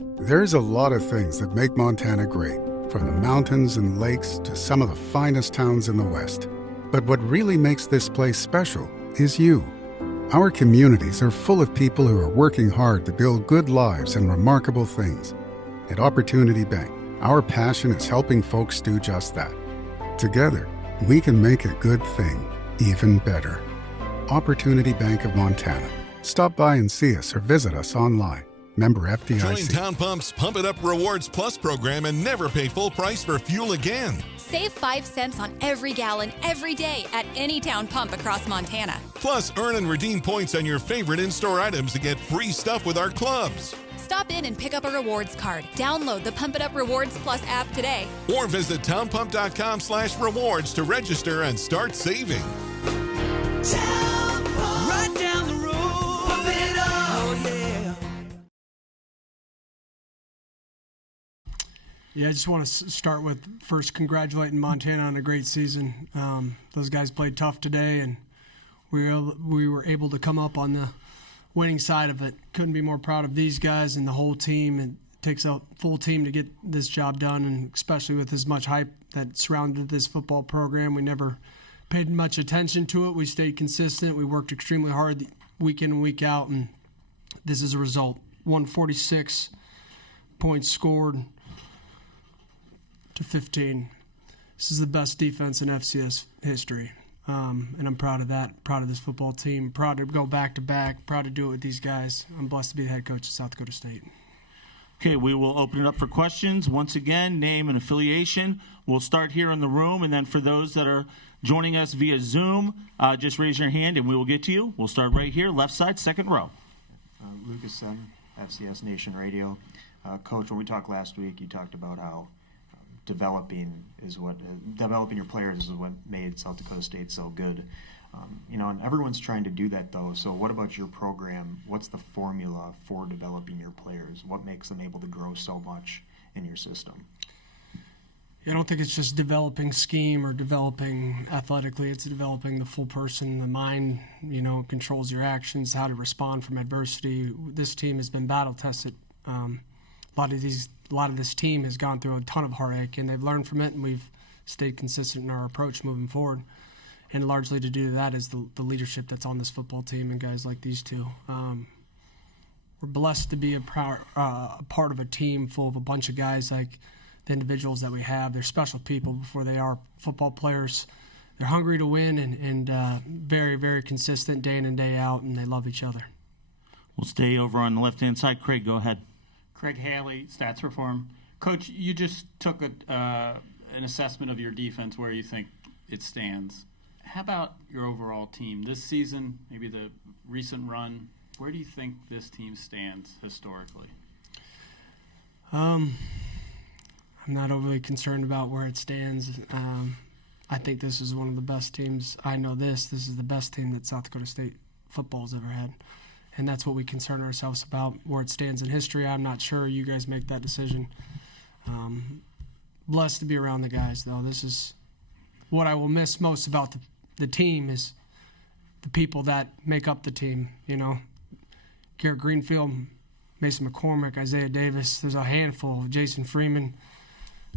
There's a lot of things that make Montana great, from the mountains and lakes to some of the finest towns in the West. But what really makes this place special is you. Our communities are full of people who are working hard to build good lives and remarkable things. At Opportunity Bank, our passion is helping folks do just that. Together, we can make a good thing even better. Opportunity Bank of Montana. Stop by and see us or visit us online. Member FDIC. Join Town Pump's Pump It Up Rewards Plus program and never pay full price for fuel again. Save 5 cents on every gallon every day at any Town Pump across Montana. Plus, earn and redeem points on your favorite in-store items to get free stuff with our clubs. Stop in and pick up a rewards card. Download the Pump It Up Rewards Plus app today. Or visit townpump.com/rewards to register and start saving. Town Pump. Right down the road. Pump it up. Oh, yeah. Yeah, I just want to start with first congratulating Montana on a great season. Those guys played tough today, and we were able to come up on the winning side of it. Couldn't be more proud of these guys and the whole team. It takes a full team to get this job done, and especially with as much hype that surrounded this football program. We never paid much attention to it. We stayed consistent. We worked extremely hard week in and week out, and this is a result. 146 points scored to 15. This is the best defense in FCS history, and I'm proud of that, proud of this football team, proud to go back-to-back, proud to do it with these guys. I'm blessed to be the head coach of South Dakota State. Okay, we will open it up for questions. Once again, name and affiliation. We'll start here in the room, and then for those that are joining us via Zoom, just raise your hand and we will get to you. We'll start right here, left side, second row. Lucas Sun, FCS Nation Radio. Coach, when we talked last week, you talked about how developing your players is what made South Dakota State so good. And everyone's trying to do that, though. So what about your program? What's the formula for developing your players? What makes them able to grow so much in your system? I don't think it's just developing scheme or developing athletically. It's developing the full person. The mind, controls your actions, how to respond from adversity. This team has been battle tested. A lot of this team has gone through a ton of heartache, and they've learned from it, and we've stayed consistent in our approach moving forward. And largely to do that is the leadership that's on this football team and guys like these two. We're blessed to be a part of a team full of a bunch of guys like the individuals that we have. They're special people before they are football players. They're hungry to win and very, very consistent day in and day out, and they love each other. We'll stay over on the left-hand side. Craig, go ahead. Craig Haley, Stats Reform. Coach, you just took an assessment of your defense where you think it stands. How about your overall team? This season, maybe the recent run, where do you think this team stands historically? I'm not overly concerned about where it stands. I think this is one of the best teams. I know this is the best team that South Dakota State football's ever had. And that's what we concern ourselves about, where it stands in history. I'm not sure. You guys make that decision. Blessed to be around the guys, though. This is what I will miss most about the team is the people that make up the team, Garrett Greenfield, Mason McCormick, Isaiah Davis. There's a handful. Jason Freeman.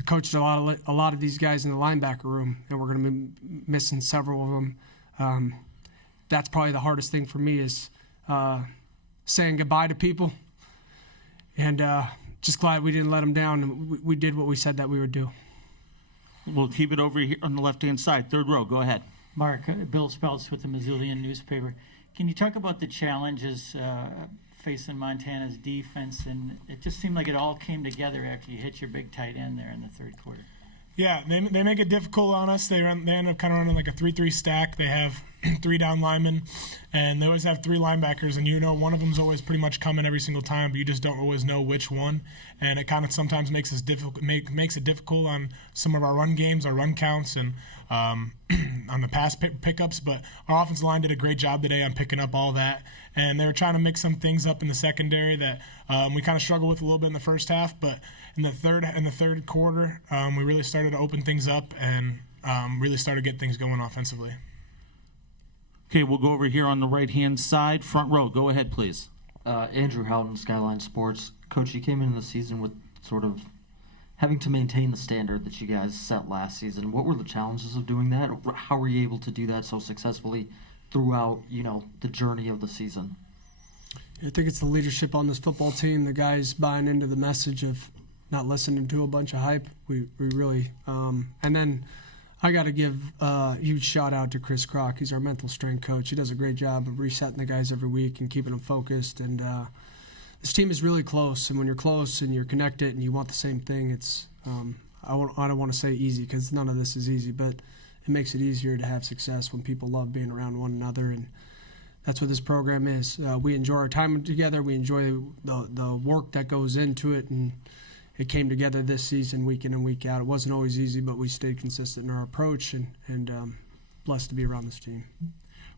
Coached a lot of these guys in the linebacker room, and we're going to be missing several of them. That's probably the hardest thing for me is saying goodbye to people, and just glad we didn't let them down. And we did what we said that we would do. We'll keep it over here on the left-hand side. Third row, go ahead. Mark, Bill Speltz with the Missoulian newspaper. Can you talk about the challenges facing Montana's defense? And it just seemed like it all came together after you hit your big tight end there in the third quarter. Yeah, they make it difficult on us. They end up kind of running like a 3-3 stack. They have 3 down linemen, and they always have 3 linebackers. And one of them's always pretty much coming every single time, but you just don't always know which one. And it kind of sometimes makes it difficult on some of our run games, our run counts, and on the pass pickups. But our offensive line did a great job today on picking up all that. And they were trying to mix some things up in the secondary that we kind of struggled with a little bit in the first half. But in the third quarter, we really started to open things up and really started to get things going offensively. Okay, we'll go over here on the right-hand side. Front row, go ahead, please. Andrew Houghton, Skyline Sports. Coach, you came into the season with sort of having to maintain the standard that you guys set last season. What were the challenges of doing that? How were you able to do that so successfully throughout, the journey of the season? I think it's the leadership on this football team, the guys buying into the message of not listening to a bunch of hype. We really, and then I got to give a huge shout out to Chris Kroc. He's our mental strength coach. He does a great job of resetting the guys every week and keeping them focused. And this team is really close. And when you're close and you're connected and you want the same thing, it's I don't want to say easy because none of this is easy, but it makes it easier to have success when people love being around one another. And that's what this program is. We enjoy our time together. We enjoy the work that goes into it, and it came together this season, week in and week out. It wasn't always easy, but we stayed consistent in our approach, and blessed to be around this team.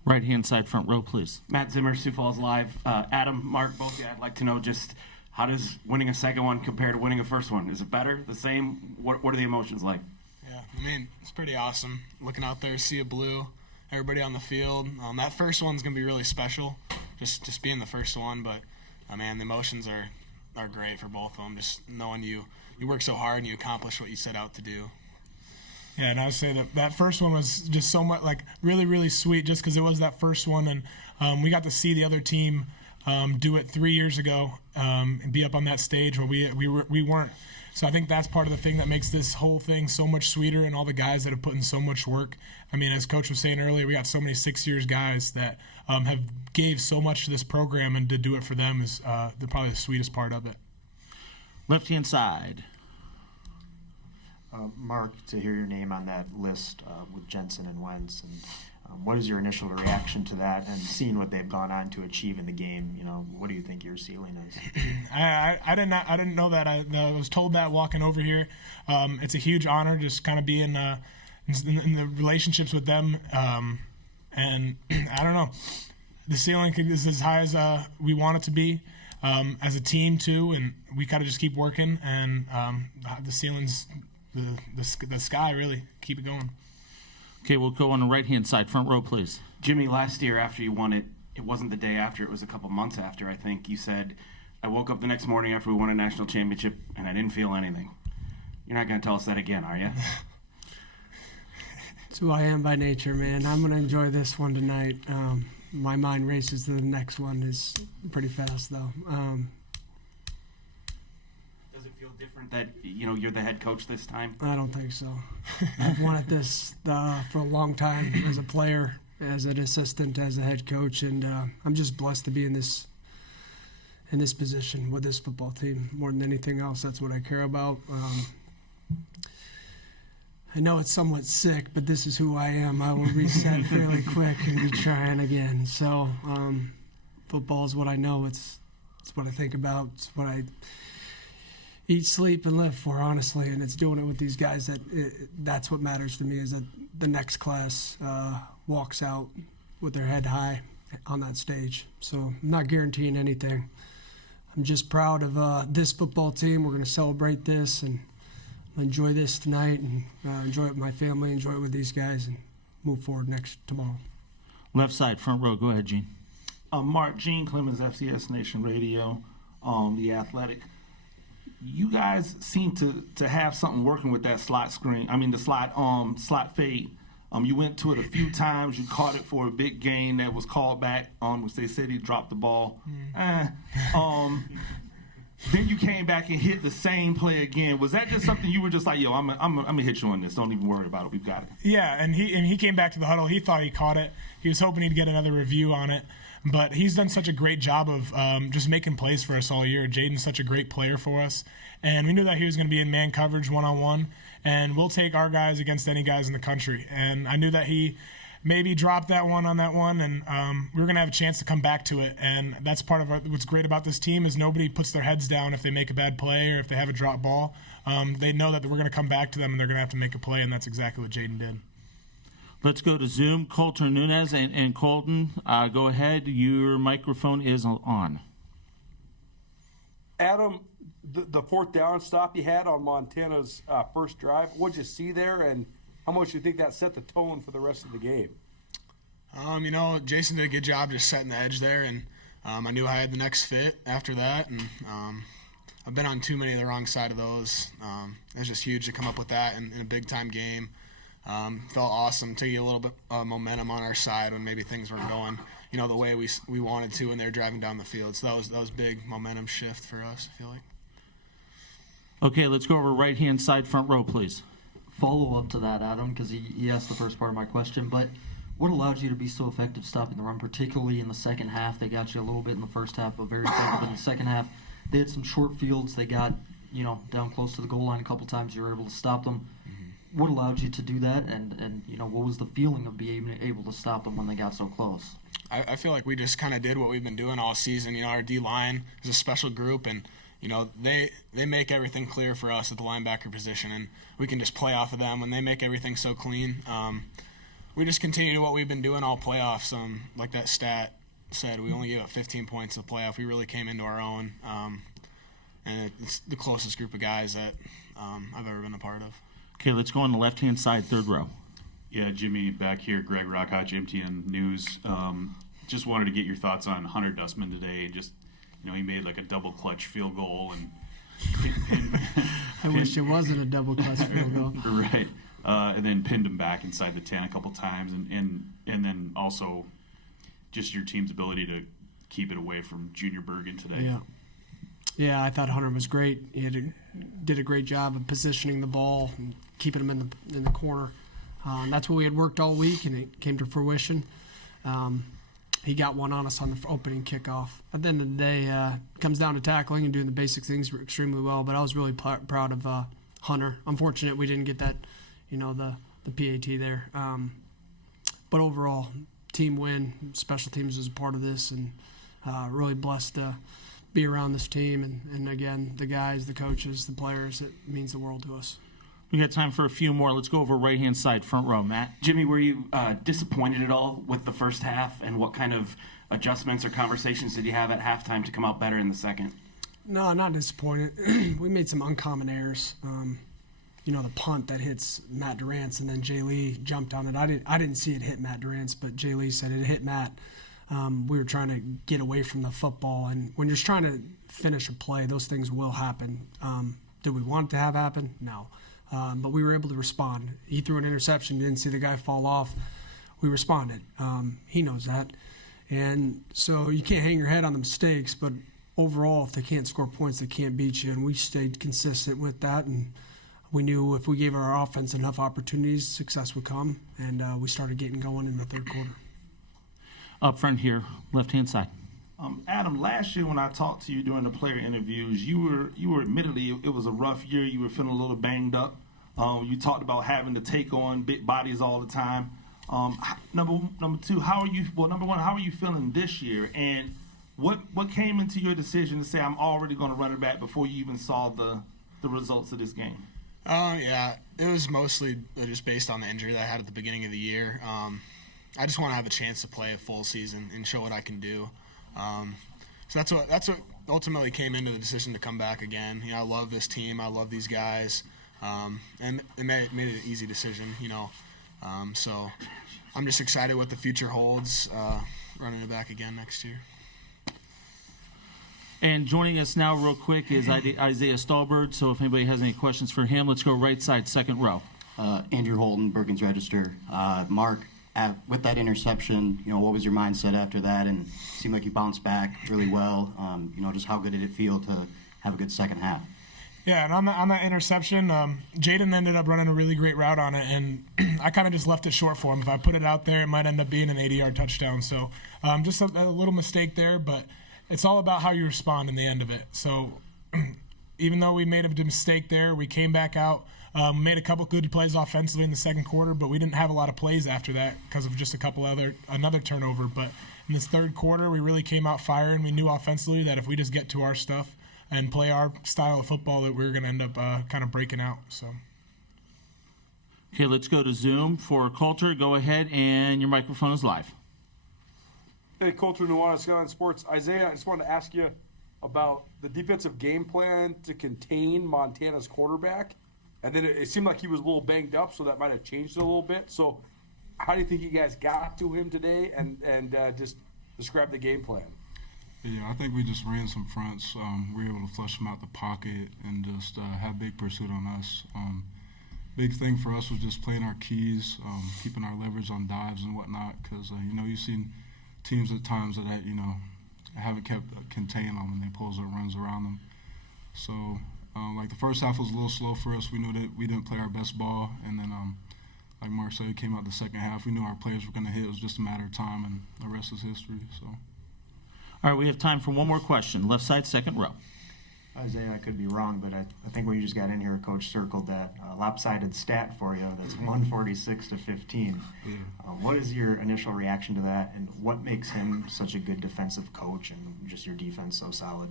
Right-hand side, front row, please. Matt Zimmer, Sioux Falls Live. Adam, Mark, both of you, I'd like to know just how does winning a second one compare to winning a first one? Is it better, the same? What are the emotions like? Yeah, I mean, it's pretty awesome. Looking out there, sea of blue, everybody on the field. That first one's going to be really special, just being the first one. But, man, the emotions are great for both of them, just knowing you work so hard and you accomplish what you set out to do. Yeah, and I would say that first one was just so much, really, really sweet just because it was that first one. And we got to see the other team do it 3 years ago and be up on that stage where we weren't. So I think that's part of the thing that makes this whole thing so much sweeter, and all the guys that have put in so much work. I mean, as Coach was saying earlier, we got so many 6 years guys that have gave so much to this program, and to do it for them is probably the sweetest part of it. Left-hand side. Mark, to hear your name on that list with Jensen and Wentz, and what is your initial reaction to that, and seeing what they've gone on to achieve in the game? What do you think your ceiling is? I didn't know that. I was told that walking over here. It's a huge honor, just kind of being in the relationships with them, and I don't know. The ceiling is as high as we want it to be, as a team too, and we gotta just keep working, and the ceiling's the sky, really. Keep it going. Okay, we'll go on the right-hand side. Front row, please. Jimmy, last year after you won it, it wasn't the day after, it was a couple months after, I think. You said, I woke up the next morning after we won a national championship, and I didn't feel anything. You're not going to tell us that again, are you? It's who I am by nature, man. I'm going to enjoy this one tonight. My mind races to the next one is pretty fast, though. Does it feel different that you're the head coach this time? I don't think so. I've wanted this for a long time as a player, as an assistant, as a head coach, and I'm just blessed to be in this position with this football team. More than anything else, that's what I care about. I know it's somewhat sick, but this is who I am. I will reset fairly quick and be trying again. So football is what I know. It's what I think about. It's what I eat, sleep, and live for, honestly. And it's doing it with these guys that's what matters to me, is that the next class walks out with their head high on that stage. So I'm not guaranteeing anything. I'm just proud of this football team. We're going to celebrate this and enjoy this tonight, and enjoy it with my family, enjoy it with these guys, and move forward tomorrow. Left side, front row. Go ahead, Gene. Mark, Gene Clemens, FCS Nation Radio, The Athletic. You guys seem to have something working with that slot screen. I mean, the slot fade. You went to it a few times. You caught it for a big gain that was called back, which they said he dropped the ball. Then you came back and hit the same play again. Was that just something you were just like, yo, I'm gonna hit you on this. Don't even worry about it. We've got it. Yeah, and he came back to the huddle. He thought he caught it. He was hoping he'd get another review on it. But he's done such a great job of just making plays for us all year. Jaden's such a great player for us. And we knew that he was going to be in man coverage one-on-one. And we'll take our guys against any guys in the country. And I knew that he maybe dropped that one on that one, and we were going to have a chance to come back to it. And that's part of what's great about this team, is nobody puts their heads down if they make a bad play or if they have a drop ball. They know that we're going to come back to them and they're going to have to make a play, and that's exactly what Jaden did. Let's go to Zoom. Colton Nunez and Colton, go ahead. Your microphone is on. Adam, the fourth down stop you had on Montana's first drive, what'd you see there, and how much do you think that set the tone for the rest of the game? Jason did a good job just setting the edge there, and I knew I had the next fit after that, and I've been on too many of the wrong side of those. It was just huge to come up with that in a big-time game. Felt awesome to get a little bit of momentum on our side when maybe things weren't going, the way we wanted to when they were driving down the field. So that was big momentum shift for us, I feel like. Okay, let's go over right-hand side, front row, please. Follow up to that, Adam, because he asked the first part of my question, but what allowed you to be so effective stopping the run, particularly in the second half? They got you a little bit in the first half, but very effective in the second half. They had some short fields. They got, down close to the goal line a couple times. You were able to stop them. Mm-hmm. What allowed you to do that, and what was the feeling of being able to stop them when they got so close? I feel like we just kind of did what we've been doing all season. Our D-line is a special group, and they make everything clear for us at the linebacker position, and we can just play off of them when they make everything so clean. We just continue to what we've been doing all playoffs. Like that stat said, we only gave up 15 points in the playoff. We really came into our own, and it's the closest group of guys that I've ever been a part of. Okay, let's go on the left-hand side, third row. Yeah, Jimmy back here, Greg Rockhodge, MTN News. Just wanted to get your thoughts on Hunter Dustman today. Just, he made like a double clutch field goal and I wish it wasn't a double clutch field goal. Right. And then pinned him back inside the 10 a couple times, and then also just your team's ability to keep it away from Junior Bergen today. Yeah, I thought Hunter was great. He did a great job of positioning the ball and keeping him in the corner. That's what we had worked all week, and it came to fruition. He got one on us on the opening kickoff. At the end of the day, it comes down to tackling and doing the basic things extremely well, but I was really proud of Hunter. Unfortunate we didn't get that, the PAT there. But overall, team win. Special teams was a part of this, and really blessed to be around this team. And again, the guys, the coaches, the players, it means the world to us. We got time for a few more. Let's go over right-hand side, front row. Matt? Jimmy, were you disappointed at all with the first half, and what kind of adjustments or conversations did you have at halftime to come out better in the second? No, not disappointed. We made some uncommon errors. The punt that hits Matt Durant's, and then Jay Lee jumped on it. I didn't see it hit Matt Durant's, but Jay Lee said it hit Matt. We were trying to get away from the football, and when you're trying to finish a play, those things will happen. Did we want it to have happen? No. But we were able to respond. He threw an interception, didn't see the guy fall off. We responded. He knows that. And so you can't hang your head on the mistakes, but overall, if they can't score points, they can't beat you. And we stayed consistent with that. And we knew if we gave our offense enough opportunities, success would come. And we started getting going in the third quarter. Up front here, left-hand side. Adam, last year when I talked to you during the player interviews, you were admittedly, it was a rough year. You were feeling a little banged up. You talked about having to take on big bodies all the time. Number two, number one, how are you feeling this year? And what came into your decision to say I'm already going to run it back before you even saw the results of this game? Yeah, it was mostly just based on the injury that I had at the beginning of the year. I just want to have a chance to play a full season and show what I can do. So that's what ultimately came into the decision to come back again. I love this team. I love these guys. And it made it an easy decision, So I'm just excited what the future holds, running it back again next year. And joining us now real quick is Isaiah Stallbird. So if anybody has any questions for him, let's go right side, second row. Andrew Holden, Bergen's Register. Mark, with that interception, what was your mindset after that? And it seemed like you bounced back really well. Just how good did it feel to have a good second half? Yeah, and on that interception, Jaden ended up running a really great route on it, and I kind of just left it short for him. If I put it out there, it might end up being an 80-yard touchdown. So just a little mistake there, but it's all about how you respond in the end of it. So even though we made a mistake there, we came back out. Made a couple good plays offensively in the second quarter, but we didn't have a lot of plays after that because of just another turnover. But in this third quarter, we really came out firing. We knew offensively that if we just get to our stuff and play our style of football, that we were going to end up kind of breaking out. So. Okay, let's go to Zoom for Coulter. Go ahead, and your microphone is live. Hey, Coulter, Nuanez Skyline Sports. Isaiah, I just wanted to ask you about the defensive game plan to contain Montana's quarterback. And then it seemed like he was a little banged up, so that might have changed it a little bit. So how do you think you guys got to him today, and just describe the game plan? Yeah, I think we just ran some fronts. We were able to flush them out the pocket and just have big pursuit on us. Big thing for us was just playing our keys, keeping our leverage on dives and whatnot. Because you've seen teams at times that haven't kept contained on when they pulls or runs around them. So like the first half was a little slow for us. We knew that we didn't play our best ball, and then like Mark said, came out the second half. We knew our players were going to hit. It was just a matter of time, and the rest is history. So. All right, we have time for one more question. Left side, second row. Isaiah, I could be wrong, but I think when you just got in here, Coach circled that lopsided stat for you. That's 146-15. What is your initial reaction to that, and what makes him such a good defensive coach and just your defense so solid?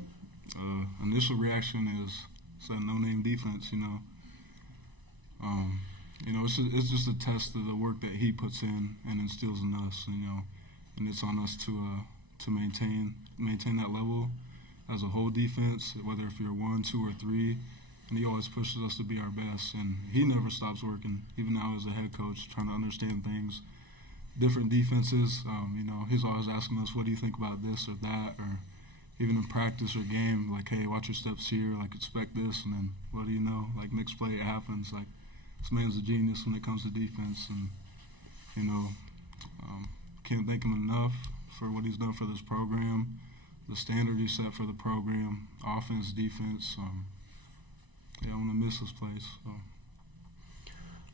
Initial reaction is it's a no-name defense, it's just a test of the work that he puts in and instills in us, and it's on us to maintain that level as a whole defense, whether if you're 1, 2, or 3, and he always pushes us to be our best, and he never stops working, even now as a head coach, trying to understand things, different defenses. He's always asking us, what do you think about this or that, or even in practice or game, like, hey, watch your steps here, like, expect this, and then what do you know, like, next play it happens. Like, this man's a genius when it comes to defense, and can't thank him enough for what he's done for this program, the standard he set for the program, offense, defense. I'm going to miss this place. So.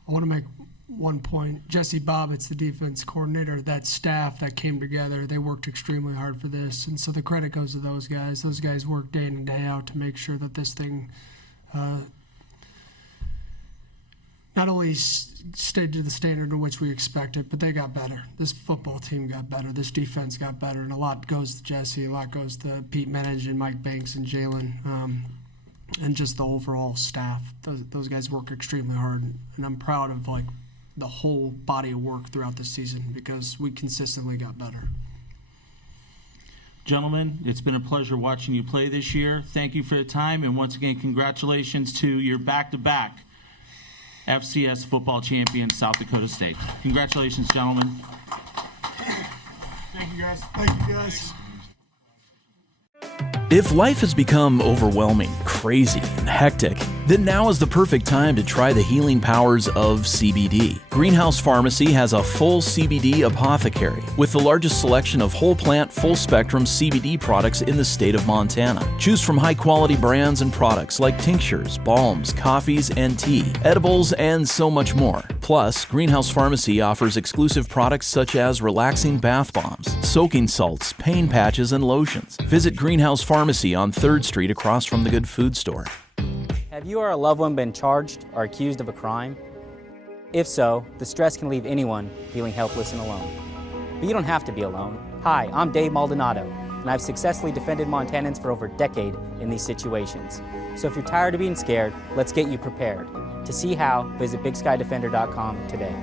I want to make one point. Jesse Bobbitt's the defense coordinator. That staff that came together, they worked extremely hard for this, and so the credit goes to those guys. Those guys work day in and day out to make sure that this thing not only stayed to the standard in which we expected, but they got better. This football team got better. This defense got better, and a lot goes to Jesse, a lot goes to Pete Menage and Mike Banks and Jalen, and just the overall staff. Those guys work extremely hard, and I'm proud of the whole body of work throughout the season because we consistently got better. Gentlemen, it's been a pleasure watching you play this year. Thank you for the time, and once again, congratulations to your back-to-back FCS football champions, South Dakota State. Congratulations, gentlemen. Thank you, guys. Thank you, guys. If life has become overwhelming, crazy, and hectic, then now is the perfect time to try the healing powers of CBD. Greenhouse Pharmacy has a full CBD apothecary with the largest selection of whole plant, full spectrum CBD products in the state of Montana. Choose from high quality brands and products like tinctures, balms, coffees, and tea, edibles, and so much more. Plus, Greenhouse Pharmacy offers exclusive products such as relaxing bath bombs, soaking salts, pain patches, and lotions. Visit Greenhouse Pharmacy on 3rd Street across from the Good Food Store. Have you or a loved one been charged or accused of a crime? If so, the stress can leave anyone feeling helpless and alone. But you don't have to be alone. Hi, I'm Dave Maldonado, and I've successfully defended Montanans for over a decade in these situations. So if you're tired of being scared, let's get you prepared. To see how, visit BigSkyDefender.com today.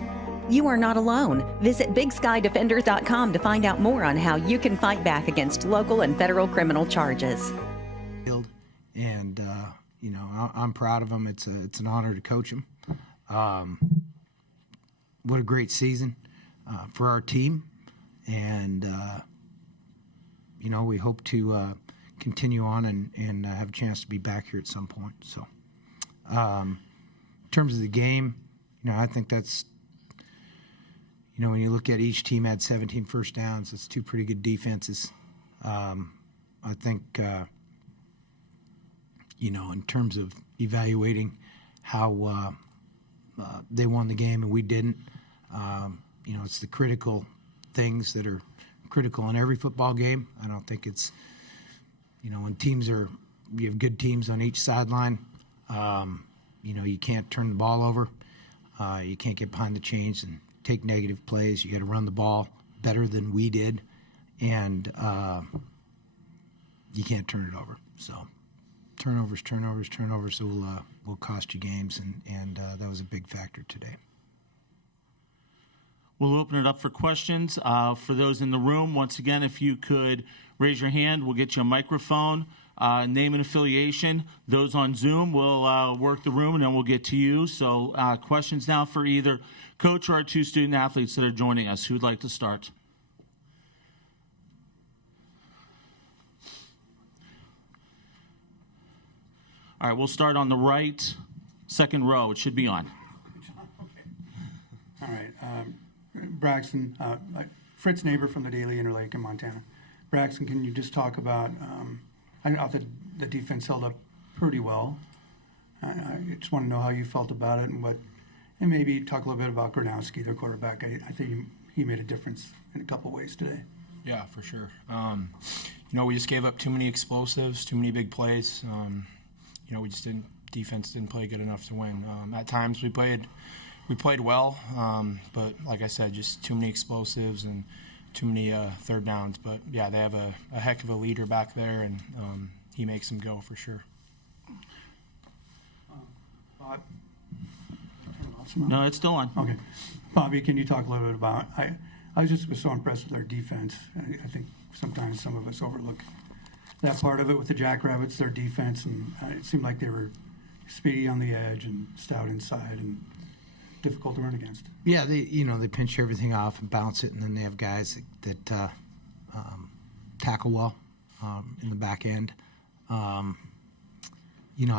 You are not alone. Visit BigSkyDefender.com to find out more on how you can fight back against local and federal criminal charges. And I'm proud of him. It's an honor to coach him. What a great season for our team, and we hope to continue on and have a chance to be back here at some point. So, in terms of the game, I think that's. When you look at each team had 17 first downs, it's 2 pretty good defenses. I think, in terms of evaluating how they won the game and we didn't, it's the critical things that are critical in every football game. I don't think it's, when you have good teams on each sideline, you can't turn the ball over. You can't get behind the chains and take negative plays. You got to run the ball better than we did, and you can't turn it over. So turnovers will cost you games, and that was a big factor today. We'll open it up for questions. For those in the room, once again, if you could raise your hand, we'll get you a microphone. Name and affiliation. Those on Zoom will work the room, and then we'll get to you. So questions now for either coach or our 2 student athletes that are joining us. Who'd like to start? All right, we'll start on the right, second row. It should be on. All right. Braxton, Fritz Neighbor from the Daily Interlake in Montana. Braxton, can you just talk about, I thought the defense held up pretty well. I just want to know how you felt about it and maybe talk a little bit about Gronowski, their quarterback. I think he made a difference in a couple ways today. Yeah, for sure. We just gave up too many explosives, too many big plays. Defense didn't play good enough to win. At times we played well, but like I said, just too many explosives and too many third downs. But yeah, they have a heck of a leader back there, and he makes them go for sure. Bob? No, it's still on. Okay. Bobby, can you talk a little bit about, I was so impressed with our defense. I think sometimes some of us overlook that part of it with the Jackrabbits, their defense, and it seemed like they were speedy on the edge and stout inside and difficult to run against. Yeah, they pinch everything off and bounce it, and then they have guys that tackle well in the back end. I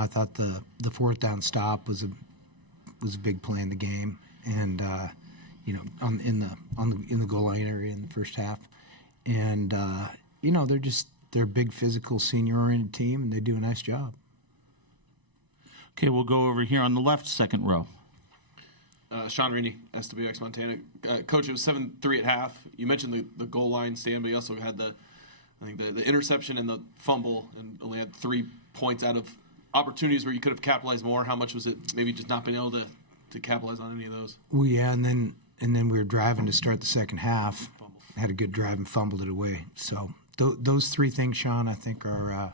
thought the fourth down stop was a big play in the game, and in the goal line area in the first half, and they're a big physical senior oriented team, and they do a nice job. Okay, we'll go over here on the left, second row. Sean Rainey, SWX Montana. Coach, it was 7-3 at half. You mentioned the goal line stand, but you also had the interception and the fumble, and only had 3 points out of opportunities where you could have capitalized more. How much was it maybe just not being able to capitalize on any of those? Well, yeah, and then we were driving to start the second half. Had a good drive and fumbled it away. So those 3 things, Sean, I think are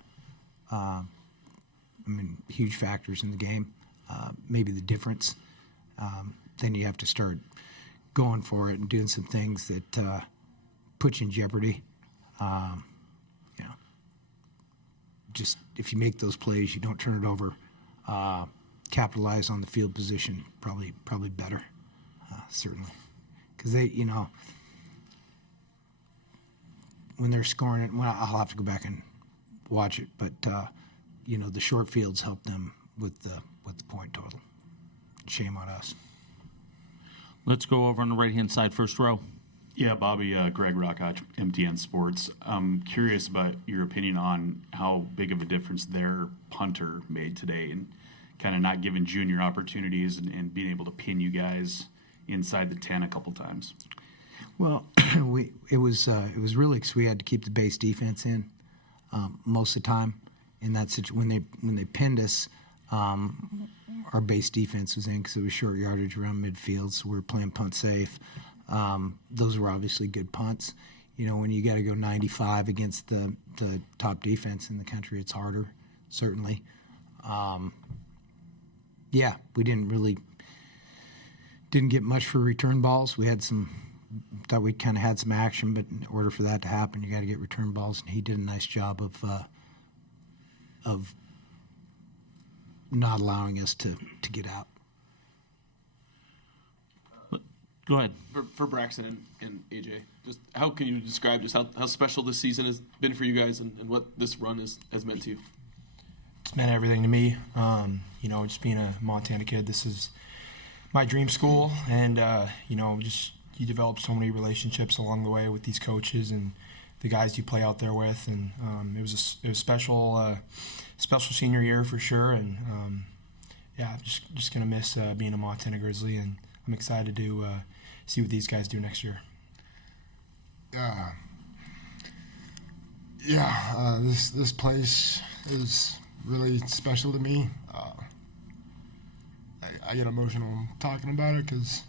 huge factors in the game. Maybe the difference. Then you have to start going for it and doing some things that put you in jeopardy. Just if you make those plays, you don't turn it over. Capitalize on the field position, probably better, certainly, because they, when they're scoring it. Well, I'll have to go back and watch it, but the short fields help them with the point total. Shame on us. Let's go over on the right-hand side, first row. Yeah, Bobby, Greg Rockach, MTN Sports. I'm curious about your opinion on how big of a difference their punter made today and kind of not giving junior opportunities and being able to pin you guys inside the 10 a couple times. Well, it was really because we had to keep the base defense in most of the time. In that situation, when they pinned us, our base defense was in because it was short yardage around midfield, so we were playing punt safe. Those were obviously good punts. When you got to go 95 against the top defense in the country, it's harder, certainly. We didn't get much for return balls. We had thought we kind of had some action, but in order for that to happen, you got to get return balls, and he did a nice job of not allowing us to get out. Go ahead. For Braxton and AJ, just how can you describe just how special this season has been for you guys and what this run has meant to you? It's meant everything to me. Just being a Montana kid, this is my dream school, and you develop so many relationships along the way with these coaches and the guys you play out there with, and it was special senior year for sure, and just gonna miss being a Montana Grizzly, and I'm excited to see what these guys do next year. This place is really special to me. I get emotional talking about it because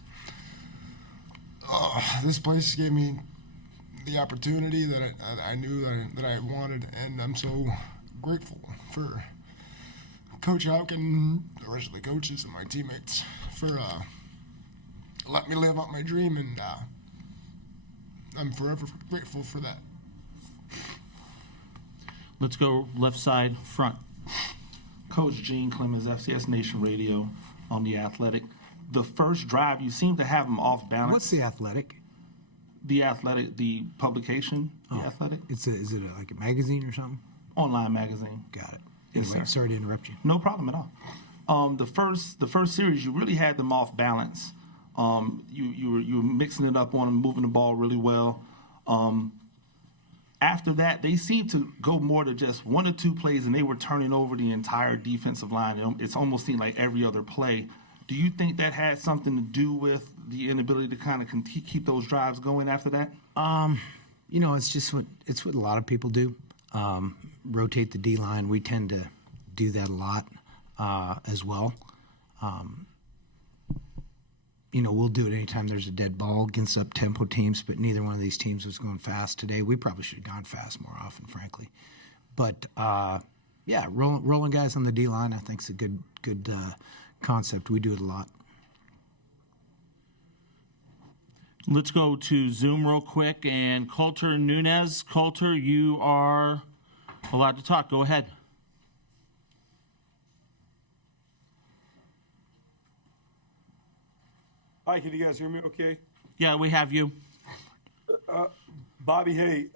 this place gave me the opportunity that I knew that I wanted, and I'm so grateful for Coach Houck and the rest of the coaches and my teammates for letting me live out my dream, and I'm forever grateful for that. Let's go left side, front. Coach Gene Clemens, FCS Nation Radio on The Athletic. The first drive, you seem to have them off balance. What's The Athletic? The Athletic, the publication, The Athletic. Is it like a magazine or something? Online magazine. Got it. Yes, Anyway, sir. sorry to interrupt you. No problem at all. The first series, you really had them off balance. You were mixing it up on them, moving the ball really well. After that, they seemed to go more to just one or two plays, and they were turning over the entire defensive line. It's almost seemed like every other play. Do you think that had something to do with the inability to kind of keep those drives going after that? It's just what a lot of people do. Rotate the D line. We tend to do that a lot as well. We'll do it anytime there's a dead ball against up-tempo teams, but neither one of these teams was going fast today. We probably should have gone fast more often, frankly. But, rolling guys on the D-line I think is a good concept. We do it a lot. Let's go to Zoom real quick. And Coulter Nunez. Coulter, you are allowed to talk. Go ahead. Hi, can you guys hear me okay? Yeah, we have you. Bobby, hey,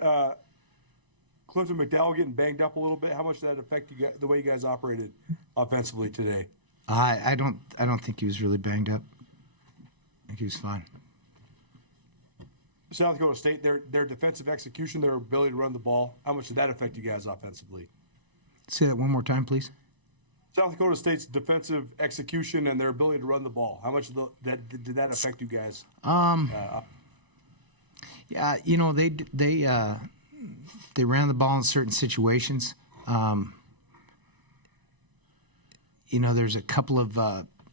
Clifton McDowell getting banged up a little bit. How much did that affect you guys, the way you guys operated offensively today? I don't think he was really banged up. I think he was fine. South Dakota State, their defensive execution, their ability to run the ball, how much did that affect you guys offensively? Say that one more time, please. South Dakota State's defensive execution and their ability to run the ball, how much did that affect you guys? Yeah, they ran the ball in certain situations. There's a couple of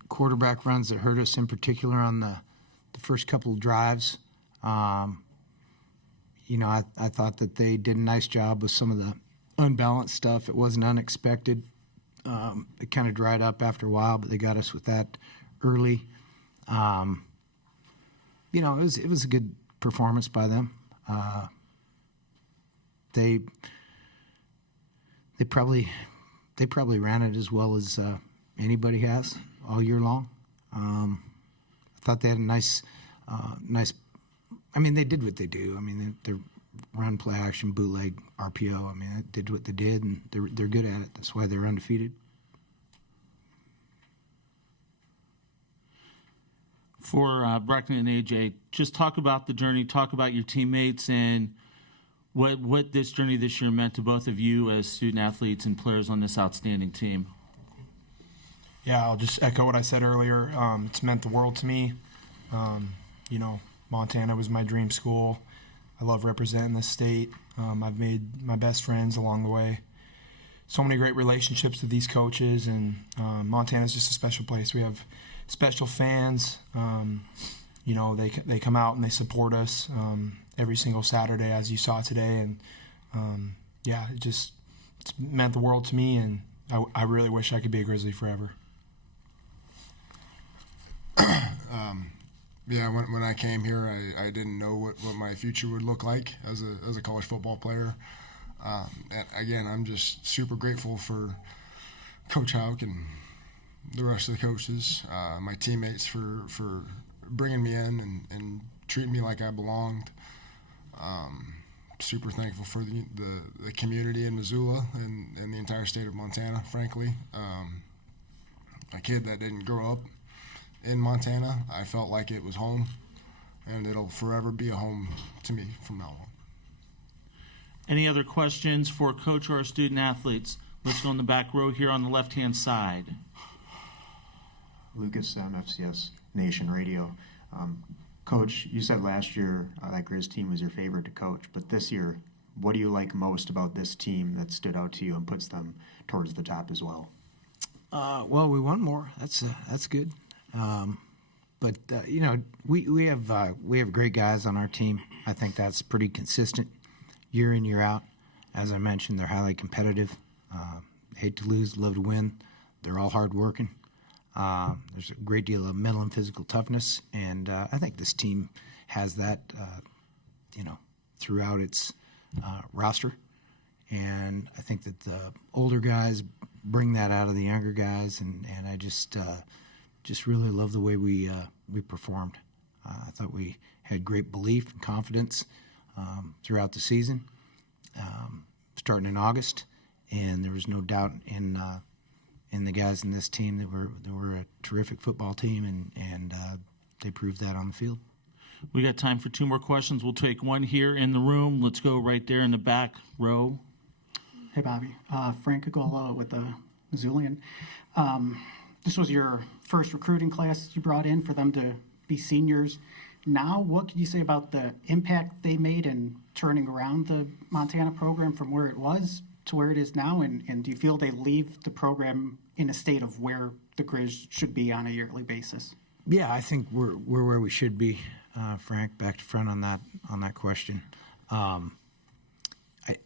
quarterback runs that hurt us in particular on the first couple of drives. I thought that they did a nice job with some of the unbalanced stuff. It wasn't unexpected. It kind of dried up after a while, but they got us with that early. It was a good performance by them. They probably ran it as well as anybody has all year long. I thought they had a nice. They did what they do. Their run, play action, bootleg, RPO. They did what they did, and they're good at it. That's why they're undefeated. For Bracken and AJ, just talk about the journey, talk about your teammates, and what this journey this year meant to both of you as student athletes and players on this outstanding team. Yeah, I'll just echo what I said earlier. It's meant the world to me. Montana was my dream school. I love representing the state. I've made my best friends along the way. So many great relationships with these coaches, and Montana's just a special place. We have special fans. They come out and they support us every single Saturday, as you saw today. And it's meant the world to me, and I really wish I could be a Grizzly forever. When I came here, I didn't know what my future would look like as a college football player. And again, I'm just super grateful for Coach Houck and the rest of the coaches, my teammates for bringing me in and treating me like I belonged. Super thankful for the community in Missoula and the entire state of Montana, frankly. A kid that didn't grow up in Montana, I felt like it was home, and it'll forever be a home to me from now on. Any other questions for Coach or our student athletes? Let's go in the back row here on the left-hand side. Lucas Sam, FCS Nation Radio. Coach, you said last year that Grizz team was your favorite to coach, but this year, what do you like most about this team that stood out to you and puts them towards the top as well? We won more. That's good. We have great guys on our team. I think that's pretty consistent year in, year out. As I mentioned, they're highly competitive. Hate to lose, love to win. They're all hardworking. There's a great deal of mental and physical toughness, and I think this team has that, throughout its roster. And I think that the older guys bring that out of the younger guys, and I just really love the way we performed. I thought we had great belief and confidence throughout the season, starting in August, and there was no doubt in the guys in this team that were a terrific football team, and they proved that on the field. We got time for 2 more questions. We'll take one here in the room. Let's go right there in the back row. Hey, Bobby. Frank Agola with the Missoulian. This was your first recruiting class you brought in for them to be seniors. Now, what can you say about the impact they made in turning around the Montana program from where it was to where it is now? And do you feel they leave the program in a state of where the Grizz should be on a yearly basis? Yeah, I think we're where we should be, Frank. Back to front on that question.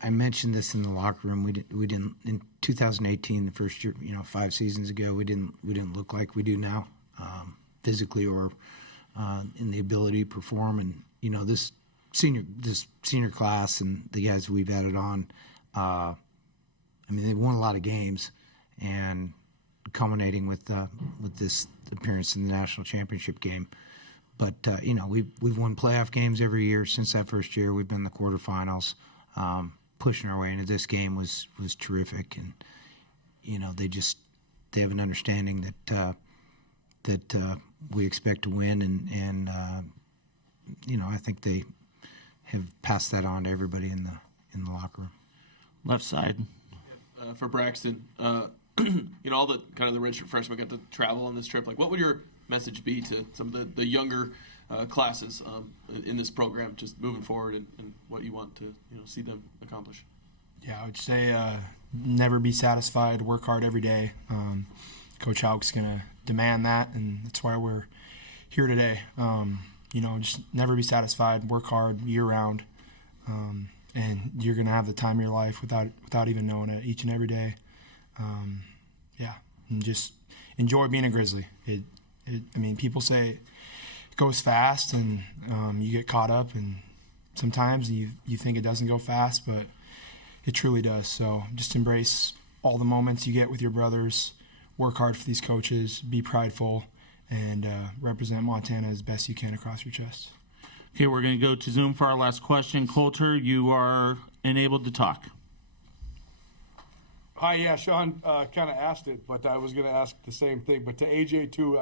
I mentioned this in the locker room. We didn't in 2018, the first year, 5 seasons ago. We didn't look like we do now, physically or in the ability to perform. And this senior class and the guys we've added on. They've won a lot of games, and culminating with this appearance in the national championship game. But we've won playoff games every year since that first year. We've been in the quarterfinals. Pushing our way into this game was terrific, and they have an understanding that we expect to win, and I think they have passed that on to everybody in the locker room. Left side. For Braxton, all the kind of the redshirt freshmen got to travel on this trip. Like, what would your message be to some of the younger classes in this program, just moving forward, and what you want to see them accomplish? Yeah, I would say never be satisfied. Work hard every day. Coach Hauk's gonna demand that, and that's why we're here today. Just never be satisfied. Work hard year round, and you're gonna have the time of your life without even knowing it each and every day. And just enjoy being a Grizzly. People say it goes fast, and you get caught up, and sometimes you think it doesn't go fast, but it truly does. So just embrace all the moments you get with your brothers, work hard for these coaches, be prideful, and represent Montana as best you can across your chest. Okay, we're going to go to Zoom for our last question. Coulter, you are enabled to talk. Hi, yeah, Sean kind of asked it, but I was going to ask the same thing. But to AJ, too,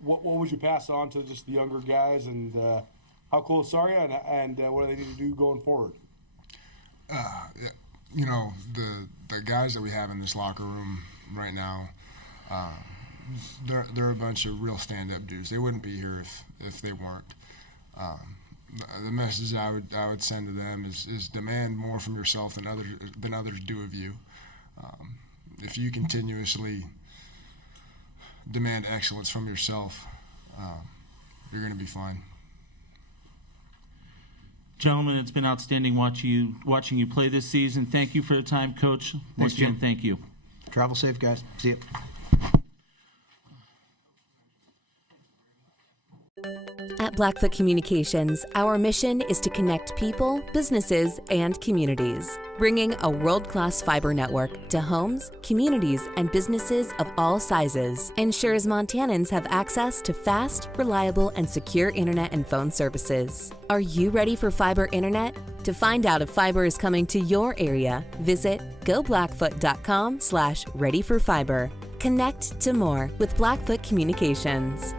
what would you pass on to just the younger guys, and how close are you, and what do they need to do going forward? The guys that we have in this locker room right now, they're a bunch of real stand-up dudes. They wouldn't be here if they weren't. The message I would send to them is demand more from yourself than others do of you. If you continuously demand excellence from yourself, you're going to be fine. Gentlemen, it's been outstanding watching you play this season. Thank you for the time, Coach. Once again, thank you. Travel safe, guys. See you. At Blackfoot Communications, our mission is to connect people, businesses, and communities, bringing a world-class fiber network to homes, communities, and businesses of all sizes, ensures Montanans have access to fast, reliable, and secure internet and phone services. Are you ready for fiber internet? To find out if fiber is coming to your area, visit goblackfoot.com/readyforfiber. Connect to more with Blackfoot Communications.